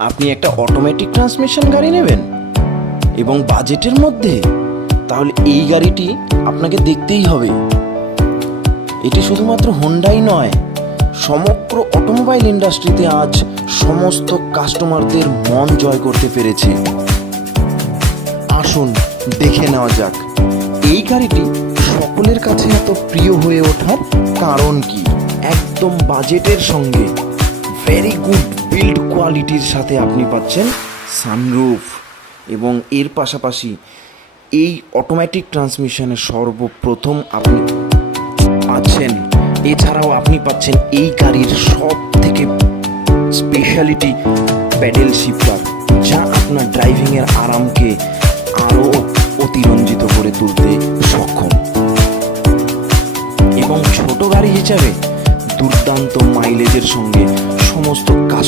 আপনি একটা automatic transmission গাড়ি নেবেন এবং বাজেটের মধ্যে, তাহলে এই গাড়িটি আপনাকে দেখতেই হবে। এটি শুধুমাত্র হোন্ডাই নয়, সমগ্র অটোমোবাইল ইন্ডাস্ট্রিতে আজ সমস্ত কাস্টমারদের মন জয় করতে পেরেছে। আসুন দেখে নেওয়া যাক এই গাড়িটি সকলের কাছে এত প্রিয় হয়ে ওঠার কারণ কি। একদম বাজেটের সঙ্গে ভেরি গুড বিল্ড কোয়ালিটির সাথে আপনি পাচ্ছেন সানরুফ, এবং এর পাশাপাশি এই অটোমেটিক ট্রান্সমিশনের সর্বপ্রথম আপনি পাচ্ছেন, এছাড়াও আপনি পাচ্ছেন এই গাড়ির সব থেকে স্পেশালিটি প্যাডেল শিফটার, যা আপনার ড্রাইভিংয়ের আরামকে আরও অতিরঞ্জিত করে তুলতে সক্ষম। এবং ছোট গাড়ি হিসাবে দুর্দান্ত মাইলেজের সঙ্গে সমস্ত কাস্টমার